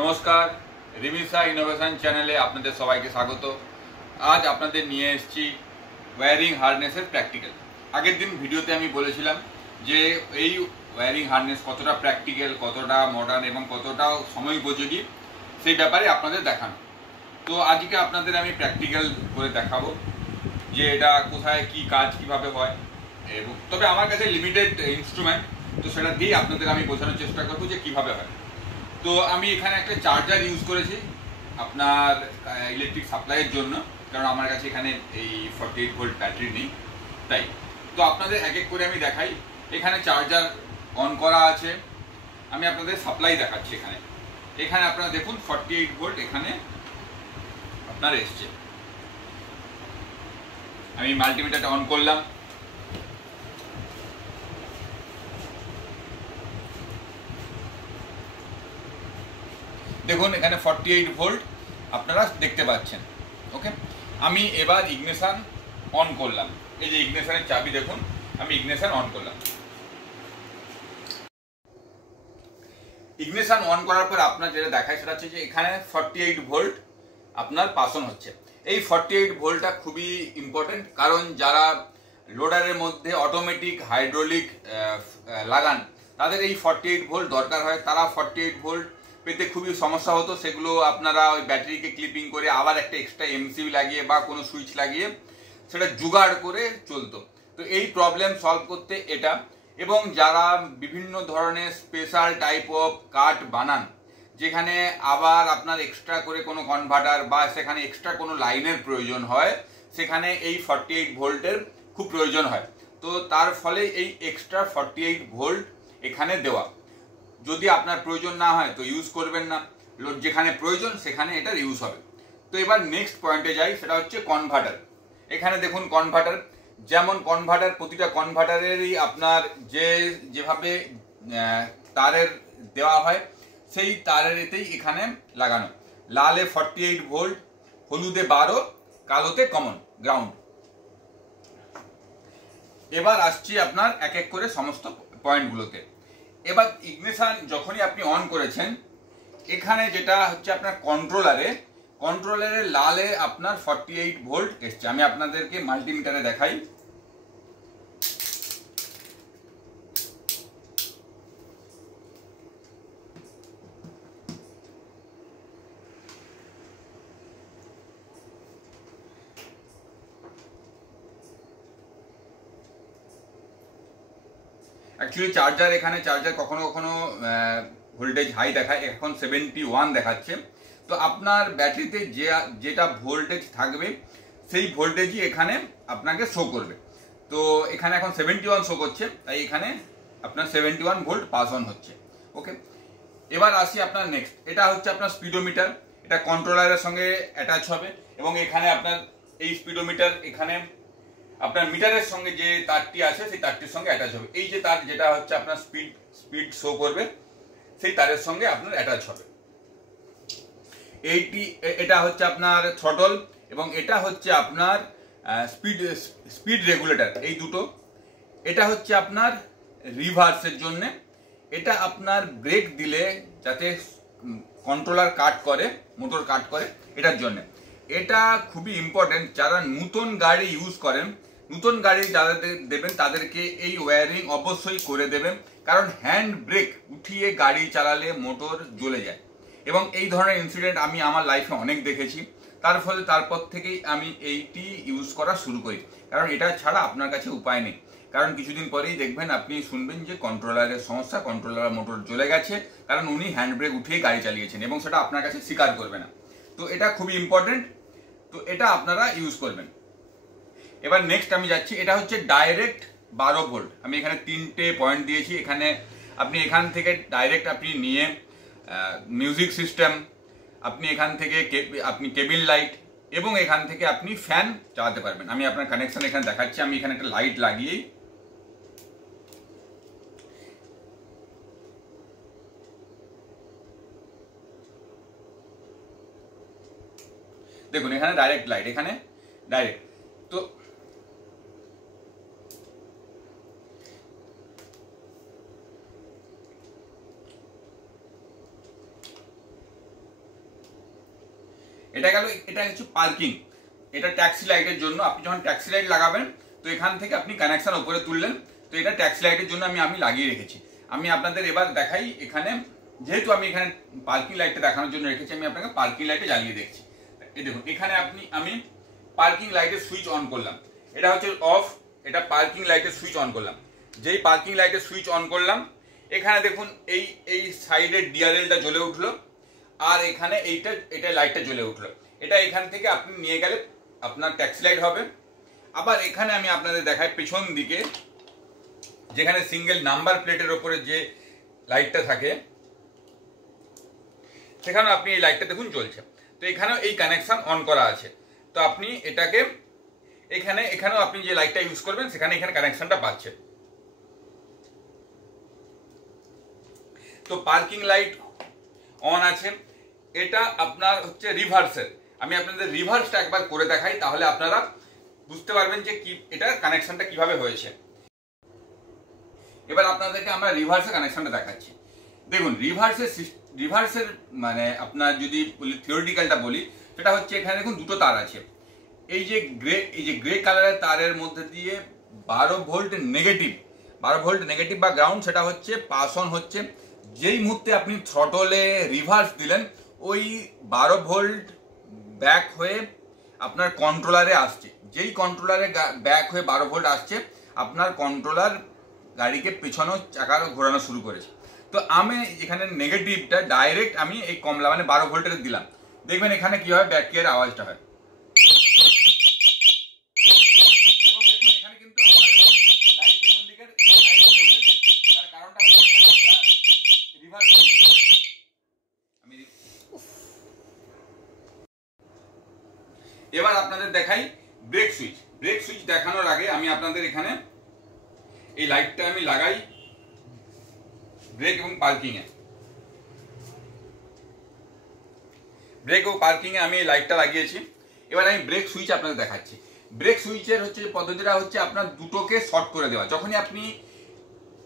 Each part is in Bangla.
নমস্কার, রিমিসা ইনোভেশন চ্যানেলে আপনাদের সবাইকে স্বাগত। আজ আপনাদের নিয়ে এসেছি ওয়্যারিং হারনেসের প্র্যাকটিক্যাল। আগের দিন ভিডিওতে আমি বলেছিলাম যে এই ওয়্যারিং হারনেস কতটা প্র্যাকটিক্যাল, কতটা মডার্ন এবং কতটা সময়োপযোগী সেই ব্যাপারে আপনাদের দেখানো। তো আজকে আপনাদের আমি প্র্যাকটিক্যাল করে দেখাবো যে এটা কোথায় কি কাজ কিভাবে হয়। এবং তবে আমার কাছে লিমিটেড ইনস্ট্রুমেন্ট, তো সেটা দিয়েই আপনাদের আমি বোঝানোর চেষ্টা করবো যে কিভাবে হয়। তো আমি এখানে একটা চার্জার ইউজ করেছি আপনার ইলেকট্রিক সাপ্লাইয়ের জন্য, কারণ আমার কাছে এখানে এই 48 ভোল্ট ব্যাটারি নেই। তাই তো আপনাদের এক এক করে আমি দেখাই। এখানে চার্জার অন করা আছে, আমি আপনাদের সাপ্লাই দেখাচ্ছি। এখানে এখানে আপনারা দেখুন 48 ভোল্ট এখানে আপনার এসছে। আমি মাল্টিমিটারটা অন করলাম, দেখুন এখানে 48 ভোল্ট আপনারা দেখতে পাচ্ছেন। ওকে, আমি এবার ইগনিশন অন করলাম। এই যে ইগনিশনের চাবি দেখুন, আমি ইগনিশন অন করলাম। ইগনিশন অন করার পর আপনার যেটা দেখায় সেটা হচ্ছে যে এখানে 48 ভোল্ট আপনার পাস অন হচ্ছে। এই 48 ভোল্টটা খুবই ইম্পর্টেন্ট, কারণ যারা লোডারের মধ্যে অটোমেটিক হাইড্রোলিক লাগান তাদের এই 48 ভোল্ট দরকার হয়। তারা 48 ভোল্ট পেতে খুবই সমস্যা হতো, সেগুলো আপনারা ওই ব্যাটারিকে ক্লিপিং করে আবার একটা এক্সট্রা এমসিবি লাগিয়ে বা কোনো সুইচ লাগিয়ে সেটা জোগাড় করে চলতো। তো এই প্রবলেম সলভ করতে এটা, এবং যারা বিভিন্ন ধরনের স্পেশাল টাইপ অফ কাট বানান যেখানে আবার আপনার এক্সট্রা করে কোনো কনভার্টার বা সেখানে এক্সট্রা কোনো লাইনের প্রয়োজন হয়, সেখানে এই 48 ভোল্টের খুব প্রয়োজন হয়। তো তার ফলে এই এক্সট্রা 48 ভোল্ট এখানে দেওয়া। যদি আপনার প্রয়োজন না হয় তো ইউজ করবেন না, যেখানে প্রয়োজন সেখানে এটার ইউজ হবে। তো এবার নেক্সট পয়েন্টে যাই, সেটা হচ্ছে কনভার্টার। এখানে দেখুন কনভার্টার, যেমন কনভার্টার প্রতিটা কনভার্টারেরই আপনার যেভাবে তারের দেওয়া হয় সেই তারের এতেই এখানে লাগানো। লালে 48 ভোল্ট, হলুদে 12, কালোতে কমন গ্রাউন্ড। এবার আসছি আপনার এক এক করে সমস্ত পয়েন্টগুলোতে। এবার ইগনিশন যখনই আপনি অন করেছেন, এখানে যেটা হচ্ছে আপনার কন্ট্রোলারে লালে আপনার 48 ভোল্ট এসছে। আমি আপনাদেরকে মাল্টিমিটারে দেখাই। অ্যাকচুয়ালি এখানে চার্জার কখনো কখনো ভোল্টেজ হাই দেখায়, এখন 71 দেখাচ্ছে। তো আপনার ব্যাটারিতে যেটা ভোল্টেজ থাকবে সেই ভোল্টেজই এখানে আপনাকে শো করবে। তো এখানে এখন 71 শো করছে, তাই এখানে আপনার 71 ভোল্ট পাস অন হচ্ছে। ওকে, এবার আসি আপনার নেক্সট। এটা হচ্ছে আপনার স্পিডোমিটার, এটা কন্ট্রোলারের সঙ্গে অ্যাটাচ হবে এবং এখানে আপনার এই স্পিডোমিটার এখানে আপনার মিটারের সঙ্গে যে তারটি আছে সেই তারটির সঙ্গে অ্যাটাচ হবে। এই যে তার যেটা হচ্ছে আপনার স্পিড শো করবে সেই তারের সঙ্গে আপনার অ্যাটাচ হবে। এটা হচ্ছে আপনার থ্রটল এবং এটা হচ্ছে আপনার স্পিড রেগুলেটর, এই দুটো। এটা হচ্ছে আপনার রিভার্সের জন্য, এটা আপনার ব্রেক দিলে যাতে কন্ট্রোলার কাট করে, মোটর কাট করে, এটার জন্য। এটা খুবই ইম্পর্টেন্ট, যারা নতুন গাড়ি ইউজ করেন, নতুন গাড়ি যারা দেবেন তাদেরকে এই ওয়্যারিং অবশ্যই করে দেবেন, কারণ হ্যান্ড ব্রেক উঠিয়ে গাড়ি চালালে মোটর জ্বলে যায়। এবং এই ধরনের ইনসিডেন্ট আমি আমার লাইফে অনেক দেখেছি। তার ফলে তারপর থেকেই আমি এইটি ইউজ করা শুরু করি, কারণ এটা ছাড়া আপনার কাছে উপায় নেই। কারণ কিছুদিন পরেই দেখবেন, আপনি শুনবেন যে কন্ট্রোলারের সমস্যা, কন্ট্রোলার মোটর জ্বলে গেছে, কারণ উনি হ্যান্ড ব্রেক উঠিয়ে গাড়ি চালিয়েছেন এবং সেটা আপনার কাছে স্বীকার করবে না। তো এটা খুবই ইম্পর্টেন্ট, তো এটা আপনারা ইউজ করবেন। এবার নেক্সট আমি যাচ্ছি, এটা হচ্ছে ডাইরেক্ট 12 ভোল্ট। আমি এখানে 3টে পয়েন্ট দিয়েছি। এখানে আপনি এখান থেকে ডাইরেক্ট আপনি নিয়ে মিউজিক সিস্টেম, আপনি এখান থেকে আপনি কেবিন লাইট এবং এখান থেকে আপনি ফ্যান চালাতে পারবেন। আমি আপনার কানেকশন এখানে দেখাচ্ছি। আমি এখানে একটা লাইট লাগিয়েই দেখুন, এখানে ডাইরেক্ট লাইট, এখানে ডাইরেক্ট। তো এটা গেল, এটা হচ্ছে পার্কিং। এটা ট্যাক্সি লাইটের জন্য। আপনি যখন ট্যাক্সি লাইট লাগাবেন তো এখান থেকে আপনি কানেকশন উপরে তুললেন, তো এটা ট্যাক্সি লাইটের জন্য আমি লাগিয়ে রেখেছি। আমি আপনাদের এবার দেখাই, এখানে যেহেতু আমি এখানে পার্কিং লাইটটা দেখানোর জন্য রেখেছি, আমি আপনাকে পার্কিং লাইটে জ্বালিয়ে দেখছি। এই দেখুন, এখানে আমি পার্কিং লাইটের সুইচ অন করলাম, এটা হচ্ছে অফ। এটা পার্কিং লাইটের সুইচ অন করলাম। যেই পার্কিং লাইটের সুইচ অন করলাম, এখানে দেখুন এই সাইডের ডিআরএলটা জ্বলে উঠলো, আর এখানে এটা লাইটটা জ্বলে উঠলো। এটা এখান থেকে আপনি নিয়ে গেলে আপনার ট্যাক্সি লাইট হবে। আবার এখানে আমি আপনাদের দেখাই পেছন দিকে, যেখানে সিঙ্গেল নাম্বার প্লেটের ওপরে যে লাইটটা থাকে, সেখানে আপনি এই লাইটটা দেখুন জ্বলছে। তো এখানেও এই কানেকশন অন করা আছে। তো আপনি এটাকে এখানেও আপনি যে লাইটটা ইউজ করবেন সেখানে এখানে কানেকশনটা পাচ্ছে। তো পার্কিং লাইট অন আছে। এটা আপনার হচ্ছে রিভার্সের। আমি আপনাদের রিভার্সটা একবার করে দেখাই, তাহলে আপনারা বুঝতে পারবেন যে কি এটার কানেকশনটা কিভাবে হয়েছে। এবার আপনাদেরকে আমরা রিভার্সের কানেকশনটা দেখাচ্ছি। দেখুন, রিভার্সের মানে আপনার যদি বলি থিওরিটিক্যালটা বলি, সেটা হচ্ছে এখানে দেখুন দুটো তার আছে। এই যে গ্রে কালারের তারের মধ্যে দিয়ে 12 ভোল্ট নেগেটিভ বা গ্রাউন্ড, সেটা হচ্ছে পাস অন হচ্ছে। যেই মুহূর্তে আপনি থ্রটলে রিভার্স দিলেন, ওই 12 ভোল্ট ব্যাক হয়ে আপনার কন্ট্রোলারে আসছে। যেই কন্ট্রোলারে ব্যাক হয়ে 12 ভোল্ট আসছে, আপনার কন্ট্রোলার গাড়িকে পেছনেও চাকা ঘোরানো শুরু করেছে। তো আমি এখানে নেগেটিভটা ডাইরেক্ট আমি এই কমলা মানে 12 ভোল্টের দিলাম। দেখবেন এখানে কি হয়, ব্যাকের আওয়াজটা হয়। এবং দেখুন এখানে কিন্তু লাইট পেছন দিকের লাইট জ্বলে উঠেছে। তার কারণটা হচ্ছে রিভার্স। আমি এবার আপনাদের দেখাই ব্রেক সুইচ দেখানোর আগে আমি আপনাদের এখানে এই লাইটটা আমি লাগাই ব্রেক এবং পার্কিং এ। ব্রেক ও পার্কিং এ আমি এই লাইটটা লাগিয়েছি। এবার আমি ব্রেক সুইচ আপনাদের দেখাচ্ছি। ব্রেক সুইচের হচ্ছে পদ্ধতিটা হচ্ছে আপনার দুটোকে শর্ট করে দেওয়া। যখনই আপনি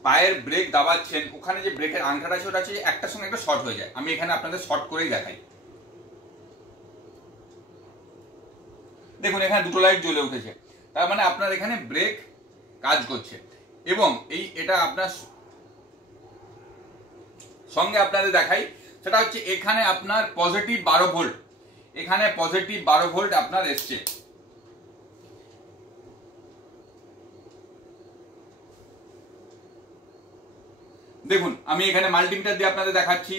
পায়ের ব্রেক দাবাচ্ছেন, ওখানে যে ব্রেকের আংটাটা আছে ওটা আছে একটার সঙ্গে একটা শর্ট হয়ে যায়। আমি এখানে আপনাদের শর্ট করেই দেখাই। দেখুন এখানে দুটো লাইট জ্বলে উঠেছে, তার মানে আপনার এখানে ব্রেক কাজ করছে। এবং এটা আপনার সঙ্গে আপনাদের দেখাই, সেটা হচ্ছে এখানে আপনার পজিটিভ 12 ভোল্ট, এখানে পজিটিভ 12 ভোল্ট আপনার এসছে। দেখুন আমি এখানে মাল্টিমিটার দিয়ে আপনাদের দেখাচ্ছি।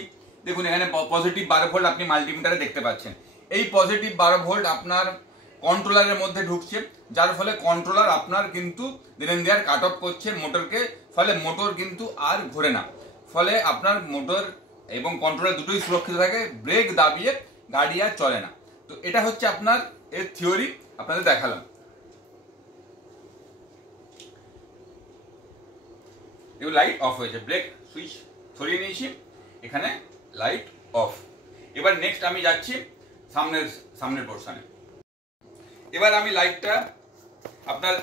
দেখুন এখানে পজিটিভ 12 ভোল্ট আপনি মাল্টিমিটারে দেখতে পাচ্ছেন। এই পজিটিভ 12 ভোল্ট আপনার কন্ট্রোলারের মধ্যে ঢুকছে, যার ফলে কন্ট্রোলার আপনার কিন্তু দিন দেয়ার কাট অফ করছে মোটরকে, ফলে মোটর কিন্তু আর ঘুরে না, ফলে আপনার মোটর এবং কন্ট্রোলার দুটোই সুরক্ষিত থাকে, ব্রেক দাবিয়ে গাড়ি আর চলে না। তো এটা হচ্ছে আপনার এর থিওরি আপনাদের দেখালাম। এবার লাইট অফ হয়েছে, ব্রেক সুইচ সরিয়ে নিয়েছি, এখানে লাইট অফ। এবার নেক্সট আমি যাচ্ছি সামনের পোর্শনে। এবার আমি লাইটটা আপনার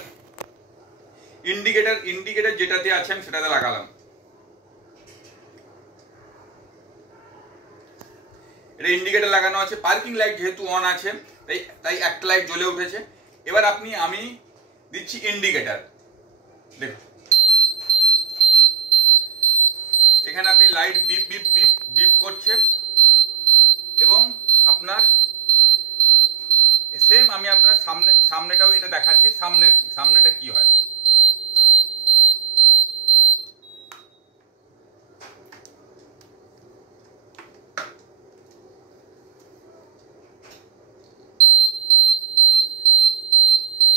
ইন্ডিকেটর যেটাতে আছে আমি সেটাতে লাগালাম। এটা ইন্ডিকেটর লাগানো আছে। পার্কিং লাইট যেহেতু অন আছে তাই একটা লাইট জ্বলে উঠেছে। এবার আমি দিচ্ছি ইন্ডিকেটর। দেখুন এখানে আপনি light beep beep beep beep করছে, এবং আপনার সেম আমি আপনার সামনেটাও এটা দেখাচ্ছি, সামনেটা কি হয়।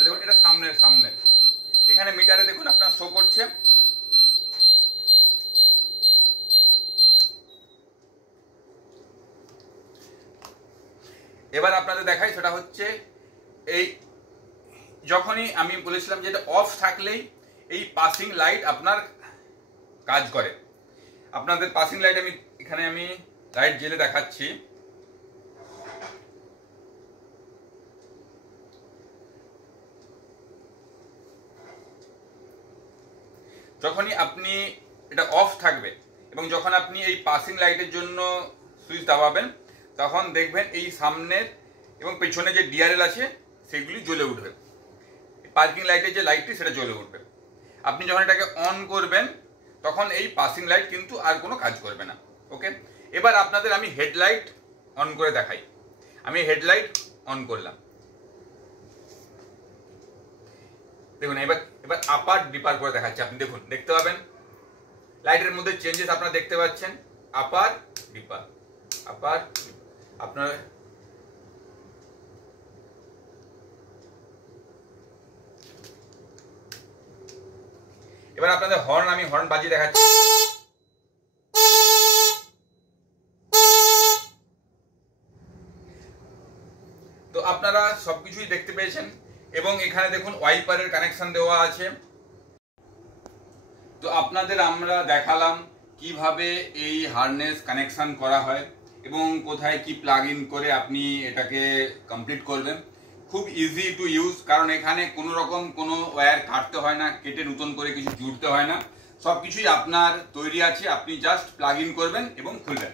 দেখুন এটা সামনে এখানে মিটারে দেখুন আপনার শো করছে। এবার আপনাদের দেখাই, সেটা হচ্ছে এই যখনই আমি বলেছিলাম যে এটা অফ থাকলেই এই পাসিং লাইট আপনার কাজ করে। আপনাদের পাসিং লাইট এখানে আমি লাইট জ্বেলে দেখাচ্ছি। যখনই আপনি এটা অফ থাকবে এবং যখন আপনি এই পাসিং লাইটের জন্য সুইচ দাবাবেন, তখন দেখবেন এই সামনের এবং পেছনে যে ডিআরএল আছে সেগুলি জ্বলে উঠবে। পার্কিং লাইটের যে লাইটটি সেটা জ্বলে উঠবে। আপনি যখন এটাকে অন করবেন তখন এই পাসিং লাইট কিন্তু আর কোনো কাজ করবে না। ওকে, এবার আপনাদের আমি হেডলাইট অন করে দেখাই। আমি হেডলাইট অন করলাম, দেখুন এবার আপার ডিপার করে দেখাচ্ছে। আপনি দেখুন, দেখতে পাবেন লাইটের মধ্যে চেঞ্জেস আপনারা দেখতে পাচ্ছেন, আপার ডিপার আপনার এবার আপনাদের হর্ন, আমি হর্ন বাজিয়ে দেখাচ্ছি। তো আপনারা সবকিছুই দেখতে পেয়েছেন এবং এখানে দেখুন ওয়াইপারের কানেকশন দেওয়া আছে। তো আপনাদের আমরা দেখালাম কিভাবে এই হারনেস কানেকশন করা হয় এবং কোথায় কি প্লাগ ইন করে আপনি এটাকে কমপ্লিট করবেন। খুব ইজি টু ইউজ, কারণ এখানে কোনো রকম কোনো ওয়্যার কাটতে হয় না, কেটে নতুন করে কিছু জুড়তে হয় না, সব কিছুই আপনার তৈরি আছে, আপনি জাস্ট প্লাগ ইন করবেন এবং খুলবেন।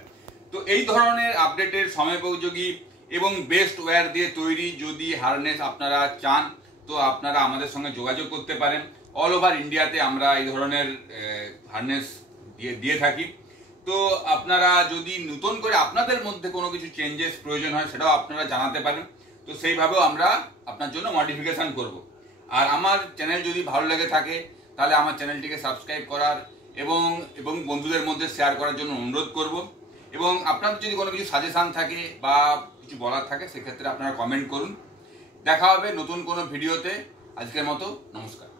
তো এই ধরনের আপডেটের সময়োপযোগী এবং বেস্ট ওয়্যার দিয়ে তৈরি যদি হারনেস আপনারা চান তো আপনারা আমাদের সঙ্গে যোগাযোগ করতে পারেন। অল ওভার ইন্ডিয়াতে আমরা এই ধরনের হারনেস দিয়ে থাকি। তো আপনারা যদি নতুন করে আপনাদের মধ্যে কোনো কিছু চেঞ্জেস প্রয়োজন হয় সেটাও আপনারা জানাতে পারেন, তো সেইভাবেও আমরা আপনার জন্য মডিফিকেশান করব। আর আমার চ্যানেল যদি ভালো লেগে থাকে তাহলে আমার চ্যানেলটিকে সাবস্ক্রাইব করার এবং বন্ধুদের মধ্যে শেয়ার করার জন্য অনুরোধ করব। এবং আপনার যদি কোনো কিছু সাজেশান থাকে বা কিছু বলার থাকে সেক্ষেত্রে আপনারা কমেন্ট করুন। দেখা হবে নতুন কোনো ভিডিওতে। আজকের মতো নমস্কার।